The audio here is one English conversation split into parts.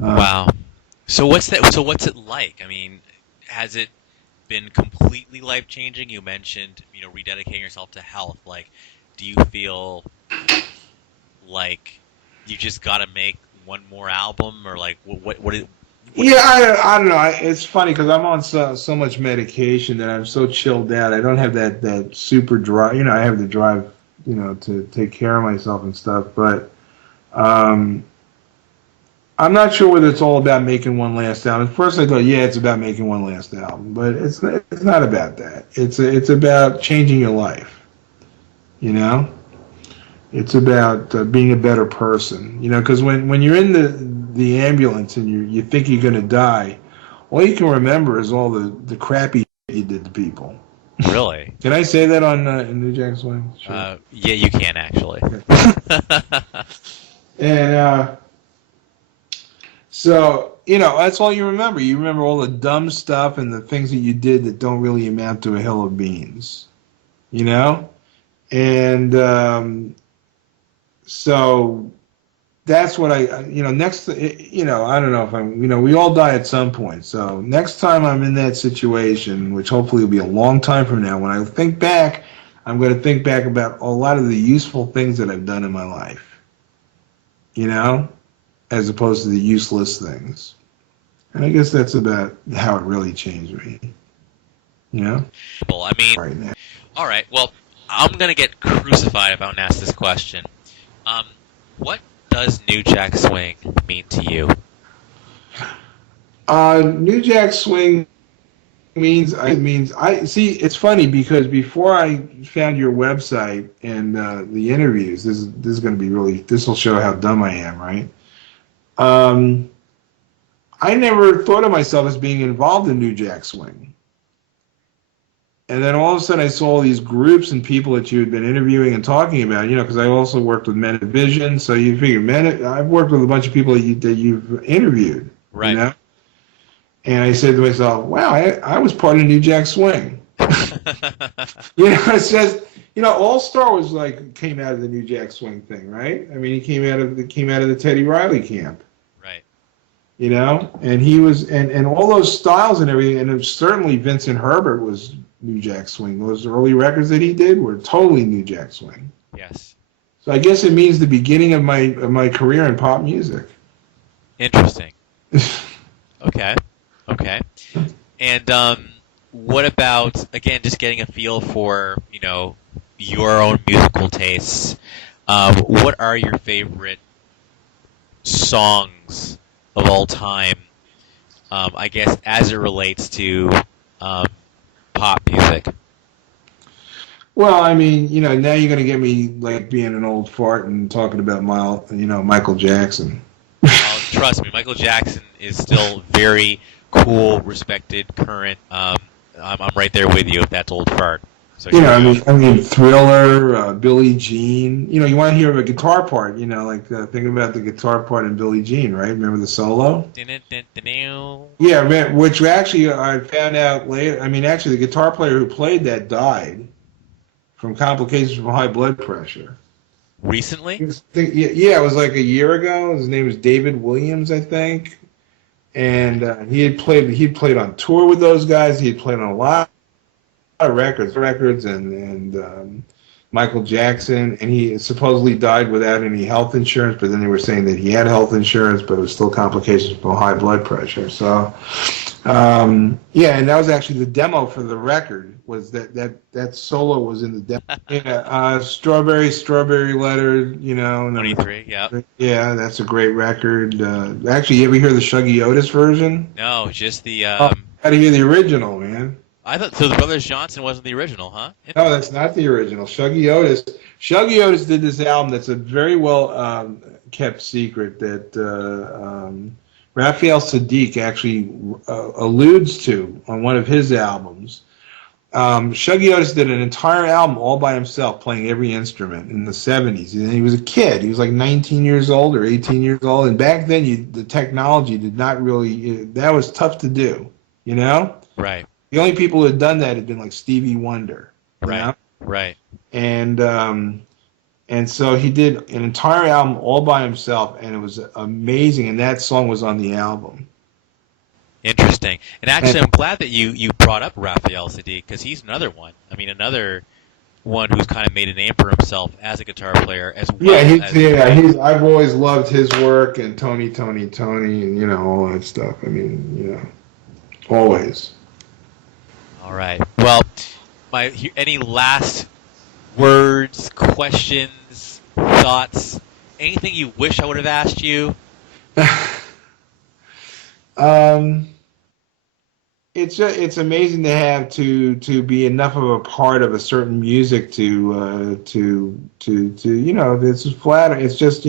Wow. So what's that? So what's it like? I mean, has it been completely life changing? You mentioned, rededicating yourself to health. Like, do you feel like you just got to make one more album, or like what do Yeah, you? I don't know. It's funny because I'm on so much medication that I'm so chilled out. I don't have that super drive. I have the drive, to take care of myself and stuff. But um, I'm not sure whether it's all about making one last album. At first, I thought, yeah, it's about making one last album, but it's not about that. It's about changing your life. You know, it's about being a better person. Because when you're in the ambulance and you think you're going to die, all you can remember is all the crappy you did to people. Really? Can I say that on in New Jack Swing? Sure. Yeah, you can actually. Okay. And so, that's all you remember. You remember all the dumb stuff and the things that you did that don't really amount to a hill of beans, you know? And so that's what next, I don't know if we all die at some point. So next time I'm in that situation, which hopefully will be a long time from now, when I think back, I'm going to think back about a lot of the useful things that I've done in my life, you know, as opposed to the useless things. And I guess that's about how it really changed me, you know, Well, I mean, right now. all right. Well, I'm gonna get crucified if I don't ask this question. Um, what does New Jack Swing mean to you? New Jack Swing means I see. It's funny because before I found your website and the interviews, this is going to be really. This will show how dumb I am, right? Um, I never thought of myself as being involved in New Jack Swing. And then all of a sudden I saw all these groups and people that you had been interviewing and talking about, because I also worked with Men of Vision. So you figure, I've worked with a bunch of people that you've interviewed, you Right. know? And I said to myself, wow, I was part of New Jack Swing. It says, All Star was came out of the New Jack Swing thing, right? I mean, he came out of the Teddy Riley camp. Right. And he was, and all those styles and everything, and certainly Vincent Herbert was New Jack Swing. Those early records that he did were totally New Jack Swing. Yes. So I guess it means the beginning of my career in pop music. Interesting. Okay. Okay. And what about, again, just getting a feel for, your own musical tastes? What are your favorite songs of all time? I guess as it relates to um, pop music. Well, I mean, now you're going to get me being an old fart and talking about Michael Jackson. Oh, trust me, Michael Jackson is still very cool, respected, current. I'm right there with you if that's old fart. So here we go. Thriller, Billie Jean. You want to hear of a guitar part? Think about the guitar part in Billie Jean, right? Remember the solo? Yeah, man, which actually I found out later. I mean, actually, the guitar player who played that died from complications from high blood pressure. Recently? Yeah, it was like a year ago. His name was David Williams, I think, and he had played on tour with those guys. He had played on a lot of records, and Michael Jackson, and he supposedly died without any health insurance. But then they were saying that he had health insurance, but it was still complications from high blood pressure. So, yeah, and that was actually the demo for the record. Was that solo was in the demo? Yeah, Strawberry Letter. 23, yeah. Yeah, that's a great record. Actually, you ever hear the Shuggy Otis version? No, just the. Oh, gotta hear the original, man. I thought so. The Brothers Johnson wasn't the original, huh? No, that's not the original. Shuggy Otis did this album that's a very well kept secret that Raphael Sadiq actually alludes to on one of his albums. Shuggy Otis did an entire album all by himself, playing every instrument in the 70s. And he was a kid. He was like 19 years old or 18 years old. And back then, the technology did not really, that was tough to do, you know? Right. The only people who had done that had been like Stevie Wonder, you Right. know? Right. And And so he did an entire album all by himself, and it was amazing. And that song was on the album. Interesting. And actually, And I'm glad that you brought up Raphael Sadiq, because he's another one. I mean, another one who's kind of made a name for himself as a guitar player, as yeah, well as he's. I've always loved his work, and Tony, and all that stuff. I mean, always. All right. Well, any last words, questions, thoughts, anything you wish I would have asked you? um, it's amazing to have to be enough of a part of a certain music to this is flattering. It's just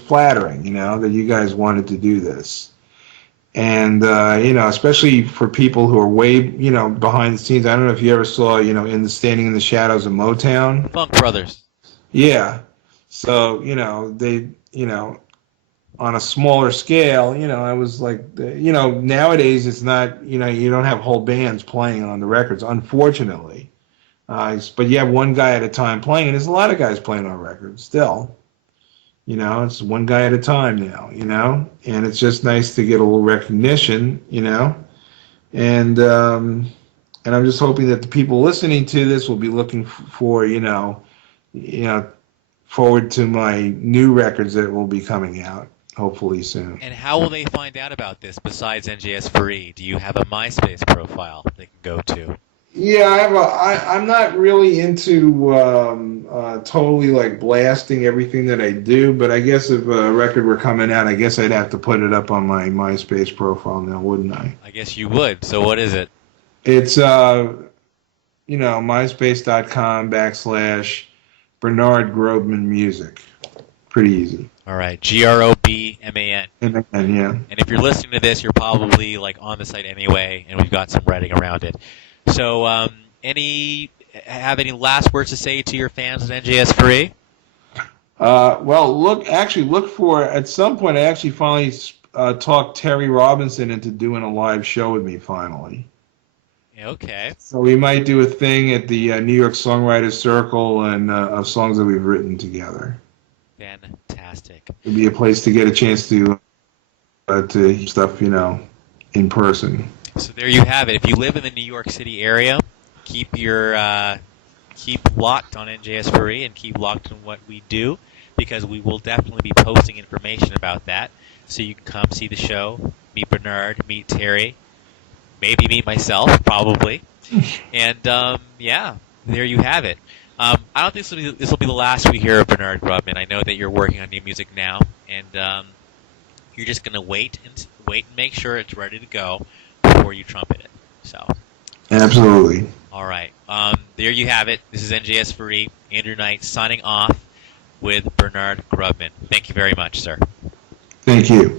flattering that you guys wanted to do this. And especially for people who are way behind the scenes. I don't know if you ever saw in the Standing in the Shadows of Motown. Funk Brothers. Yeah. So they on a smaller scale. I was like nowadays it's not you don't have whole bands playing on the records, unfortunately. But you have one guy at a time playing, and there's a lot of guys playing on records still. It's one guy at a time now, and it's just nice to get a little recognition, and I'm just hoping that the people listening to this will be looking for, forward to my new records that will be coming out, hopefully soon. And how will they find out about this besides NJS Free? Do you have a MySpace profile they can go to? Yeah, I'm not really into totally like blasting everything that I do, but I guess if a record were coming out, I guess I'd have to put it up on my MySpace profile now, wouldn't I? I guess you would. So what is it? It's myspace.com/Bernard Grobman Music. Pretty easy. All right, Grobman. And yeah. And if you're listening to this, you're probably like on the site anyway, and we've got some writing around it. So, have any last words to say to your fans at NJS Free? Well, look for at some point. I actually finally talked Terri Robinson into doing a live show with me. Finally. Okay. So we might do a thing at the New York Songwriter Circle and of songs that we've written together. Fantastic. It'd be a place to get a chance to hear stuff, in person. So there you have it. If you live in the New York City area, keep locked on NJS Free and keep locked on what we do, because we will definitely be posting information about that. So you can come see the show, meet Bernard, meet Terri, maybe meet myself, probably. And yeah, there you have it. I don't think this will be the last we hear of Bernard Grobman. I know that you're working on new music now, and you're just going to wait and make sure it's ready to go before you trumpet it. So. Absolutely. All right. There you have it. This is NJS Free. Andrew Knyte signing off with Bernard Grobman. Thank you very much, sir. Thank you.